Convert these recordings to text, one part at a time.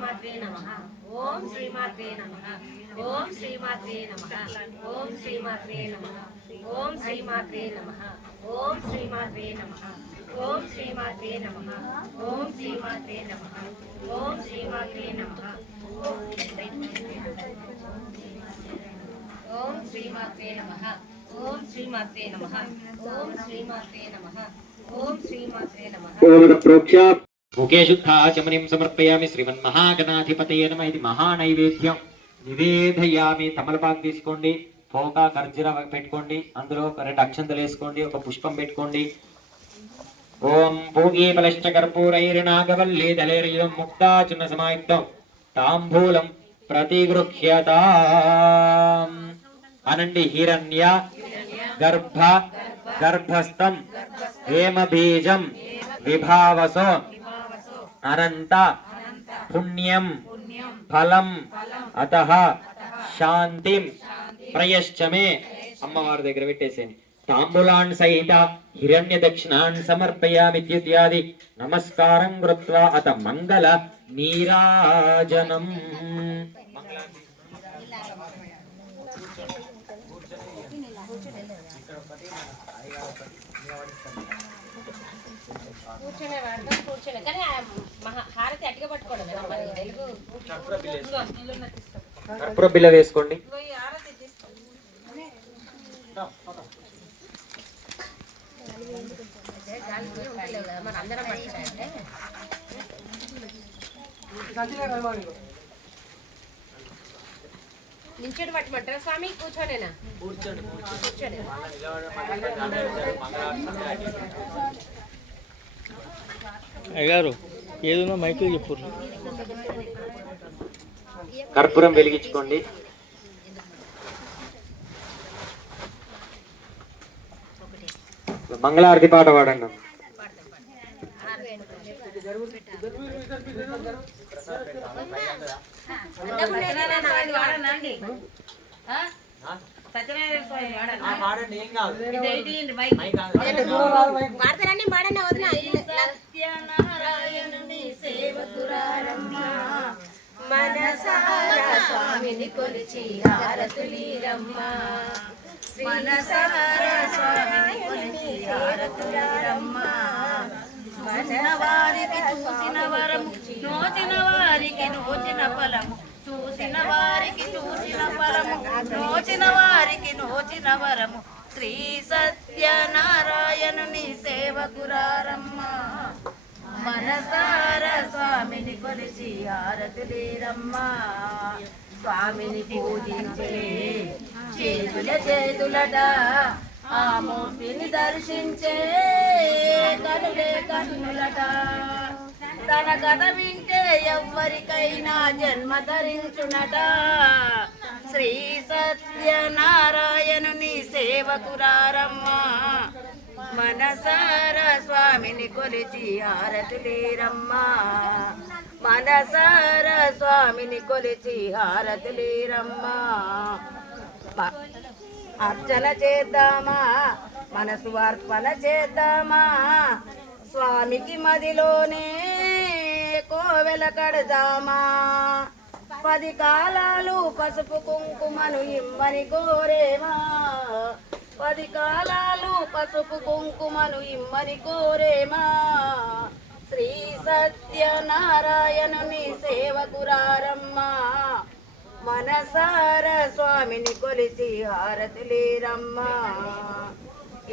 శ్రీమాత్రే నమః ఓం శ్రీమాత్రే నమః ఓం శ్రీమాత్రే నమః ఓం శ్రీమాత్రే నమః ఓం శ్రీమాత్రే నమః ఓం శ్రీమాత్రే నమః ఓం శ్రీమాత్రే నమః ఓం శ్రీమాత్రే నమః ఓం శ్రీమాత్రే నమః ఓం శ్రీమాత్రే నమః ఓం శ్రీమాత్రే నమః ఓం శ్రీమాత్రే నమః ఓం శ్రీమాత్రే నమః ఓం శ్రీమాత్రే నమః ఓం ప్రోక్ష్య ముఖే శుద్ధాచమనిం సమర్పయామి శ్రీమన్మహాగణాధిపతయ నమ ఇది మహానైవేద్యం. నివేదయామి తమలపాకు తీసుకోండి పోక ఖర్జూర పెట్టుకోండి అందులో రెండు అక్షంతలు వేసుకోండి ఒక పుష్పం పెట్టుకోండి. ఓం పూగీఫలశ్చ కర్పూరైర్నాగవల్లీ దళైర్యుధం ముక్తాచున్న సమాయుక్తం తాంబూలం ప్రతిగృహ్యత. అనండి హిరణ్య గర్భ గర్భస్థం హేమబీజం విభావసో అనంత. పుణ్యం. ఫలం. అత శాంతిం. ప్రయశ్చమే. అమ్మవారి దగ్గర పెట్టేసేయండి. తాంబూలాన్ సహిత హిరణ్య దక్షిణాన్ సమర్పయామిత్యుత్యాది నమస్కారం కృత్వా అత మంగళ నీరాజనం. కూర్చునే వాడతాం కానీ పట్టుకోండి కర్పూర బిల్ల వేసుకోండి. పట్టమంటారా స్వామి? కూర్చోనేనా? కూర్చోండి కూర్చోండి. అయ్యారు. ఏదైనా మైకి చెప్పుర్రు. కర్పూరం వెలిగించుకోండి. మంగళారతి పాట పాడండి. సత్యనారాయణ పాడండి. ఏం సత్యనారాయణుని సేవకురారమ్మ. మనసారా స్వామిని కొలిచి హారతులీరమ్మ. మనసారా స్వామిని కొలిచి హారతులీరమ్మ. మన వారికి చూసిన వరము నోచిన వారికి నోచిన ఫలము. చూసిన వారికి చూసిన ఫలము నోచిన వారికి నోచిన వరము. శ్రీ సత్యనారాయణుని సేవకురారమ్మ. మనసార స్వామిని కొలిచి హారతులేరమ్మ స్వామిని పూజించే చేతుల చేతులట ఆ మూర్తిని దర్శించే కనులే కన్నులట. తన కథ వింటే ఎవ్వరికైనా జన్మ ధరించునట. శ్రీ సత్యనారాయణుని సేవకురారమ్మా. మనసార స్వామిని కొలిచి హారతులేరమ్మా. మనసార స్వామిని కొలిచి హారతులేరమ్మా. అర్చన చేద్దామా? మనసు అర్పణ చేద్దామా? స్వామికి మదిలోనే కోవెల కడదామా? పది కాలాలు పసుపు కుంకుమను ఇమ్మని కోరేమా పది కాలాలు పసుపు కుంకుమను ఇమ్మని కోరేమా? శ్రీ సత్యనారాయణుని సేవకురారమ్మా మనసార స్వామిని కొలిచి హారతులేరమ్మా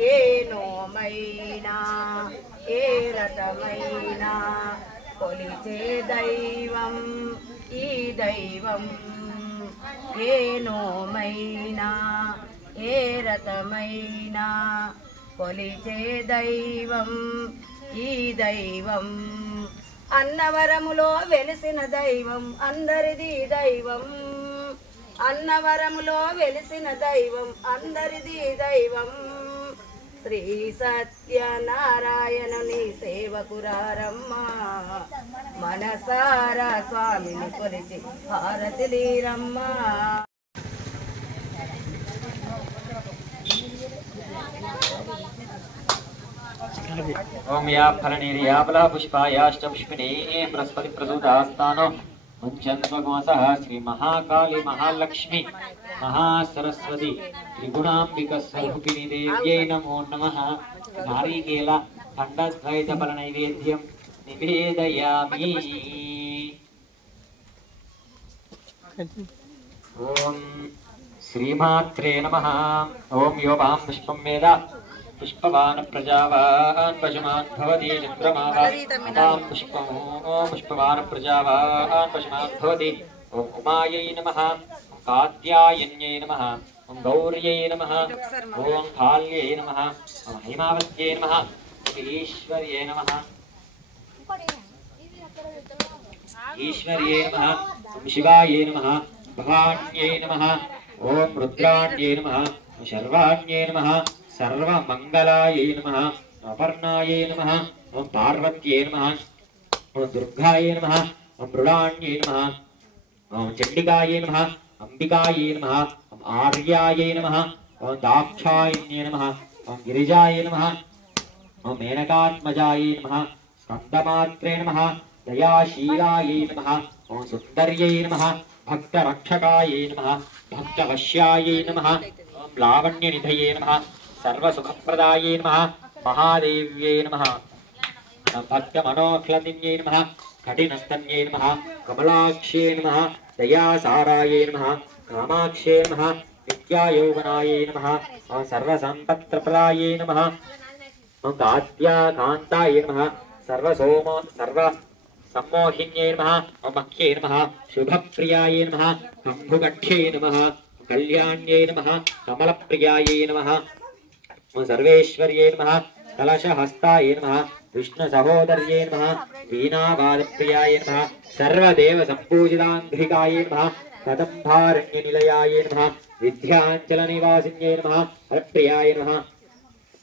ఏ నోమైనా ఏ రథమైనా కొలిచే దైవం ఈ దైవం ఏ నోమైనా ఏ రథమైనా? కొలిచే దైవం ఈ దైవం. అన్నవరములో వెలిసిన దైవం అందరిది దైవం. అన్నవరములో వెలిసిన దైవం అందరిది దైవం. శ్రీ సత్యనారాయణుని సేవకురారమ్మ. మనసారా స్వామిని కొలిచి హారతిలీరమ్మ ఓం యా ఫలనిర్యా ఫల పుష్పాయాశ్చ పుష్పినే బృహస్పతి ప్రసూతాస్తానో. ముంచన్వగోసః శ్రీ మహాకాళి మహాలక్ష్మి మహాసరస్వతి త్రిగుణాంబిక స్వరూపిణి దేవ్యై నమో నమ నారీకేల ఖండద్వైత ఫల నైవేద్యం నివేదయామి ఓం శ్రీమాత్రే నమ ఓం యోపాం పుష్పం వేద పుష్పవాన్ ప్రజావాన్ పశుమాన్ భవతి చంద్రమావాం పుష్పం ఓం పుష్పవాన్ ప్రజావాన్ పశుమాన్ భవతి ఓం ఉమాయై నమః ఓం కాత్యాయన్యై నమః ఓం గౌర్యై నమః ఓం కాళ్యై నమః ఓం హైమావత్యై నమః ఓం ఈశ్వర్యై నమః ఈశ్వర్యే నమః ఓం శివాయే నమః భవాన్యై నమః ఓం రుద్రాణ్యై నమః ఓం శర్వాణ్యై నమః సర్వమంగళాయై నమః అపర్ణాయై నమః ఓం పార్వత్యై నమ ఓం దుర్గాయై నమ ఓం మృడాణ్యై నమ ఓం చండికాయై నమ అంబికాయై నమ ఓం ఆర్యాయై నమ ఓం దాక్షాయణ్యై నమ ఓం గిరిజాయై నమ ఓం మేనకాత్మజాయై నమ స్కందమాత్రే నమ దయాశీలాయై నమ ఓం సుందర్యై నమ భక్తరక్షకాయై నమ భక్తవశ్యాయై నమ ఓం లావణ్యనిధయే నమ సర్వసుఖప్రదాయై నమ. మహాదేవ్యై నమ. భక్తమనోహ్లదిన్యై నమ. కఠినస్తన్యై నమ. కమలాక్షే నమ. దయాసారాయై నమ. కామాక్షే నమ. నిత్యాయౌవనాయై నమ. ఓం నమ. కాంతాయ నమ. సర్వసోమ సర్వ సమ్మోహిన్యై నమ. ఓం నమ. నమః శుభప్రియాయ నమః. కంభుకక్షై నమః. కళ్యాణ్యై నమ. కమలప్రియాయై నమ. ఓం సర్వేశ్వర్యై నమః కలశహస్తాయ నమః విష్ణు సహోదర్యై నమః వీణావాదప్రియాయ నమః సర్వదేవ సంపూజితాంఘ్రికాయ నమః కదంబారణ్య నిలయాయ నమః విద్యాంచల నివాసిన్యై నమః హరప్రియాయ నమః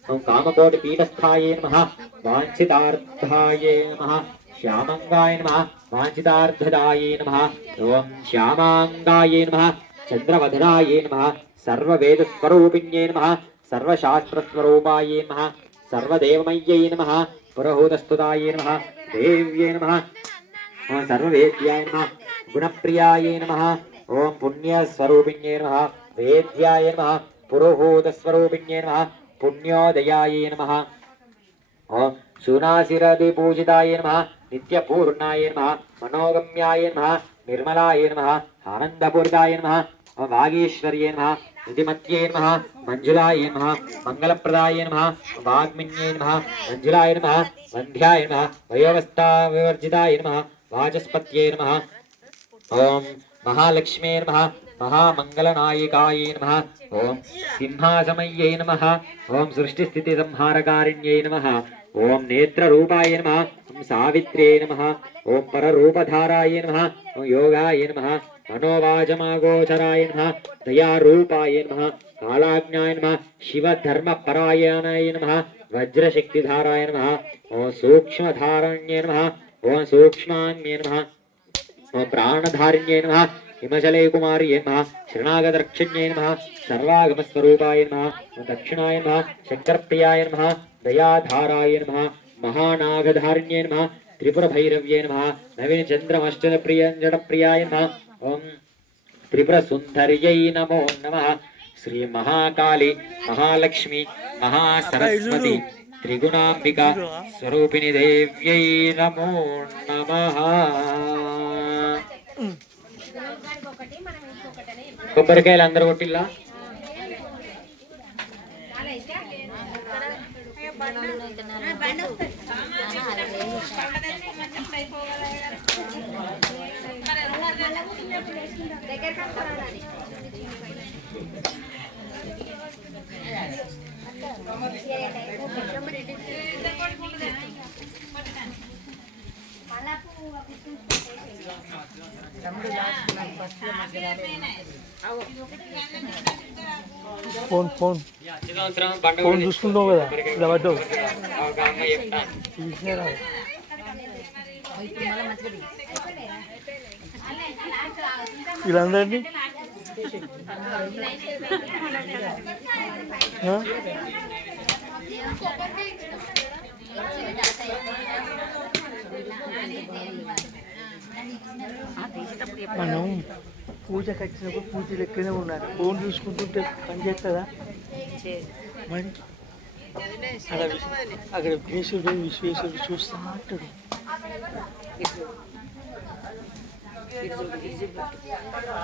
ఓం కామకోటి పీఠస్థాయే నమః వాంఛితార్థాయే నమః శ్యామంగాయ నమః వాంఛితార్థదాయే నమః ఓం శ్యామాంగాయే నమః చంద్రవదనాయే నమః సర్వవేదస్వరూపిణ్యే నమః సర్వశాస్త్రస్వరూపాయే నమ. సర్వదేవమయ్యై నమ. పురహూతస్తుతాయే నమ. దేవ్యై నమ. ఓం సర్వవేద్యాయ నమ. గుణప్రియాయే నమ. ఓం పుణ్యస్వరూపిణ్యే నమ. వేద్యాయ నమ. పురోహూతస్వరూపిణ్యే నమ. పుణ్యోదయాయ నమ. ఓం శూనాశిరది పూజితాయ నమః. నిత్యపూర్ణాయ నమ. మనోగమ్యాయ నమ. నిర్మలాయ నమ. ఆనందపూరితాయ నమ. వాగీశ్వర్యే నమ నిధిమత్యే నమ మంజులాయ నమ మంగళప్రదాయ నమ వాగ్మిన్యే నమ మంజులాయ నమ వంధ్యాయ నమ వయోవస్థావివర్జితాయ నమ వాచస్పత్యే నమ. ఓం మహాలక్ష్మే నమ మహామంగళనాయికాయై నమ. ఓం సింహాసమయ్యై నమ. ఓం సృష్టిస్థితి సంహారకారిణ్యై నమ. ఓం నేత్రరూపాయ నమ ఓం సావిత్ర్యై నమః. ఓం పరరూపధారాయ నమ. ఓం యోగాయ నమ. మనోవాచమాగోచరాయ నమః దయారూపాయ నమః కాళాజ్ఞాయ నమః శివధర్మపరాయణాయ నమః వజ్రశక్తిధారాయ నమః ఓం సూక్ష్మధారణ్యే నమః ఓం సూక్ష్మాన్యే నమః ఓం ప్రాణధారిణ్యే నమః హిమశలే కుమార్యే నమః శరణాగతరక్షణ్యే నమః సర్వాగమస్వరూపాయ నమః ఓం దక్షిణాయ నమః శంకరప్రియాయ నమః దయాధారాయ నమః మహానాగధారిణ్యే నమః త్రిపురభైరవ్యే నమః నవీన చంద్రమష్టప్రియంజడప్రియాయ నమః ఓం త్రిపురసుందర్యై నమో నమ శ్రీ మహాకాళి మహాలక్ష్మి మహాసరస్వతి త్రిగుణాంబిక స్వరూపిణి దేవ్యై నమో నమ కొబ్బరికాయలు అందరు కొట్టిల్లా? బండ. Phone phone. ఫోన్ చూసుకుంటావు కదా ఇలా పడ్డావు. తీసినారా వీళ్ళందరినీ? ఆ? మనం పూజకి వచ్చినప్పుడు పూజ లెక్కనే ఉన్నారు ఫోన్ చూసుకుంటుంటే పని చేస్తుందా మరి అక్కడ విశ్వ- అక్కడ విఘ్నేశ్వరుడు విశ్వేశ్వరుడు చూస్తా అంటాడు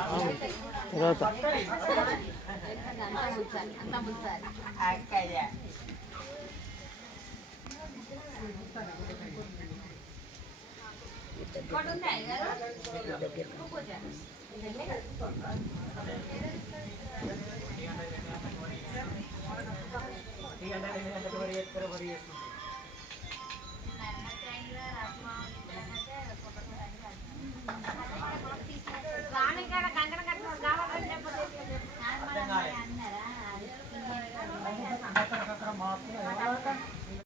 అవును. తర్వాత అన్నరా